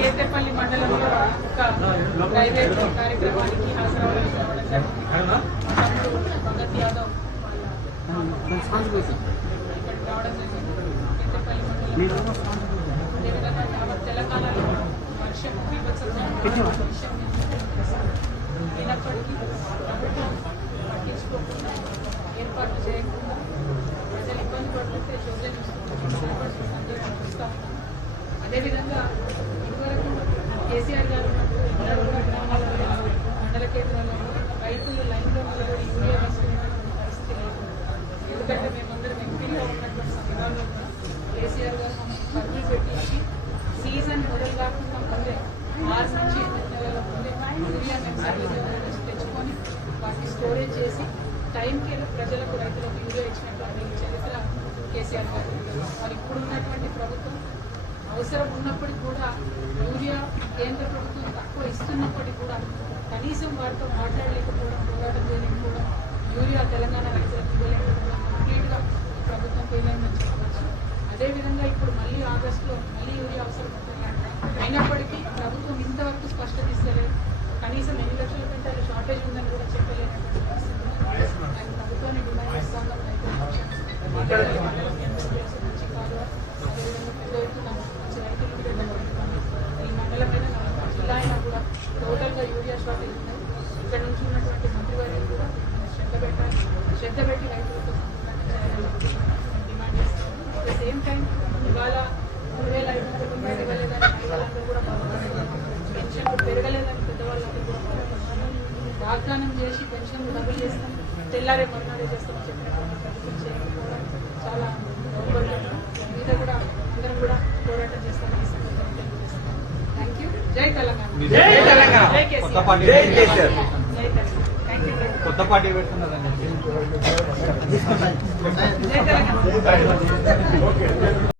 కేతేపల్లి మండలంలో ఒక ప్రైవేట్ కార్యక్రమానికి హాజరవ్వడం భగత్ యాదవ్ ఇక్కడ రావడం జరిగింది. కేతేపల్లి మండలంలో అదేవిధంగా యావత్ తెలంగాణలో వర్షం బీభత్సంగా అయినప్పటికీ ప్రభుత్వం పట్టించుకోకుండా ఏర్పాట్లు చేయకుండా ప్రజలు ఇబ్బంది పడుతుంటే చోద్యం చూస్తాం. అదేవిధంగా ఇదివరకు కేసీఆర్ గారు ఉన్నప్పుడు కూడా గ్రామాలలో మండల కేంద్రాలలో రైతులు లైన్లో నిలబడి యూరియా వేసుకునేటువంటి పరిస్థితి లేదు. ఎందుకంటే మేమందరం ఎంపీలో ఉన్నటువంటి సందర్భాల్లో కూడా కేసీఆర్ గారు ఖర్చులు పెట్టించి సీజన్ మొదలు కాకుండా ముందే 6 నుంచి 8 నెలల ముందే యూరియా మేము తెచ్చుకొని వాటిని స్టోరేజ్ చేసి టైంకి ప్రజలకు రైతులకు యూరియా ఇచ్చినటువంటి చరిత్ర కేసీఆర్ గారు. మరి ఇప్పుడు ఉన్నటువంటి ప్రభుత్వం అవసరం ఉన్నప్పటికీ కూడా యూరియా కేంద్ర ప్రభుత్వం తక్కువ ఇస్తున్నప్పటికీ కూడా కనీసం వారితో మాట్లాడలేకపోవడం, పోరాటం చేయలేకపోవడం, యూరియా తెలంగాణ రైతులకు ఇవ్వలేకపోవడం కంప్లీట్గా ప్రభుత్వం పేలైందని చెప్పవచ్చు. అదేవిధంగా ఇప్పుడు మళ్ళీ ఆగస్టులో మళ్ళీ యూరియా అవసరం ఉంటుంది. అయినప్పటికీ ప్రభుత్వం ఇంతవరకు స్పష్టత ఇస్తలేదు. కనీసం ఎన్ని లక్షల క్వింటాలు షార్టేజ్ ఉందని కూడా చెప్పలేనటువంటి పరిస్థితి. ఆయన ప్రభుత్వాన్ని డిమాండ్ చేస్తాను. మంచి కాలువ అదేవిధంగా పెద్ద ఎత్తున మంచి రైతులు ఈ మండలమైన జిల్లా అయినా కూడా టోటల్గా యూరియా షార్టేజ్ ఉంది. ఇక్కడ నుంచి ఉన్నటువంటి మంత్రివర్యులు కూడా శ్రద్ధ పెట్టి రైతులతో డిమాండ్ చేస్తాము. అట్ ద సేమ్ టైం ఇవాళ 3,500 రూపాయలు ఇవ్వలేదని మహిళలందరూ కూడా బాధపడుతున్నారు. పెన్షన్లు పెరగలేదని పెద్దవాళ్ళందరూ కూడా బాధపడుతున్నారు. వాగ్దానం చేసి పెన్షన్లు డబుల్ చేస్తాం, తెల్లారే మరునాడే చేస్తామని చెప్పినటువంటి ప్రభుత్వం చేయకపోవడం చాలా దౌర్భాగ్యం. మీద కూడా అందరం కూడా పోరాటం చేస్తామని ఈ సందర్భంగా తెలియజేస్తున్నాం. Thank you. జై తెలంగాణ. జై తెలంగాణ. జై కేసీఆర్. జై తెలంగాణ. Thank you. కొత్త పార్టీ పెడుతున్నదండి. జై తెలంగాణ.